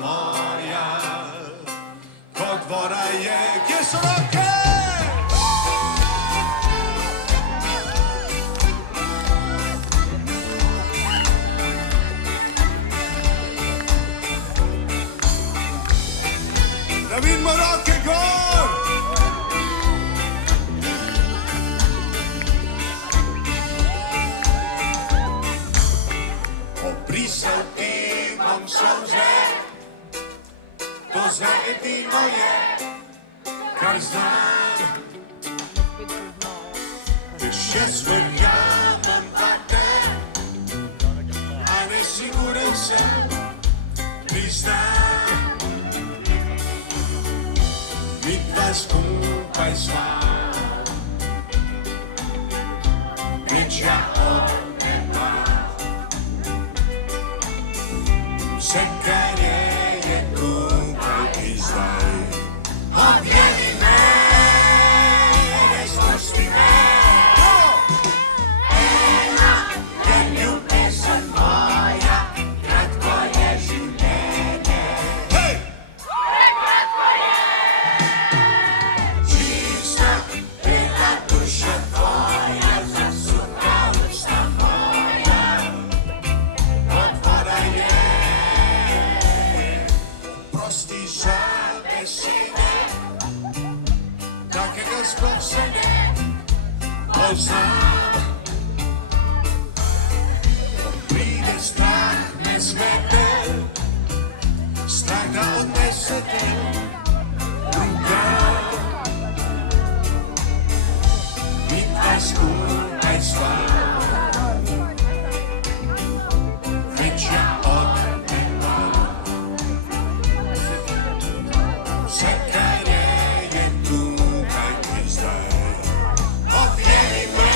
moja, ko dvora je, kje so roke? Da vidimo roke gor! Obrisal ti bom solze, to zdaj edino je, kar znam. Še verjamem vate, a ne siguren sem, priznam. Midva skupaj sva, večja od neba. Vse, kar je tukaj in zdaj. Objemi me, ne spusti me. Ena je ljubezen moja, kratko je življenje. Prekratko je! Čista, bela duša tvoja, zasuka usta moja, kot voda je. Prosti za besede, takega sploh se ne poznam. Pride strah, me zmete, strah da odnesete drugam. Midva skupaj sva, večja od neba. Vse, kar je tukaj in zdaj. Objemi me,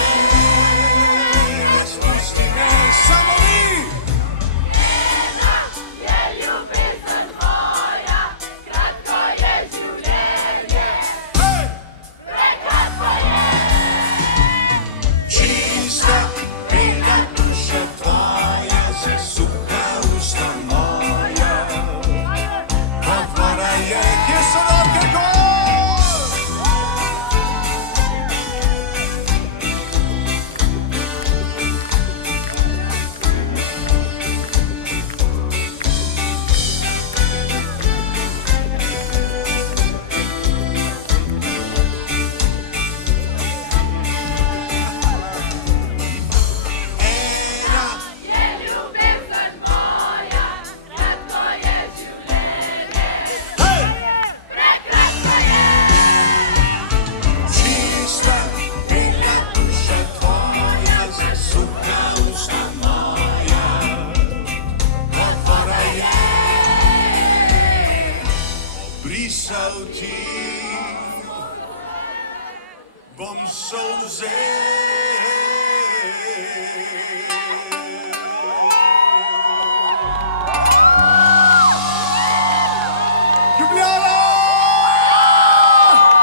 ne spusti me, samo vi! Ena je ljubezen moja, kratko je življenje. Prekratko je! Čista, bela duša tvoja, zasuka usta moja, kot voda je, kje so roke gor? Ena Je ljubezen moja, kratko je življenje. Prekratko je! čista, bela duša tvoja, zasuka usta moja, kot voda je. Obrisal ti bom solze.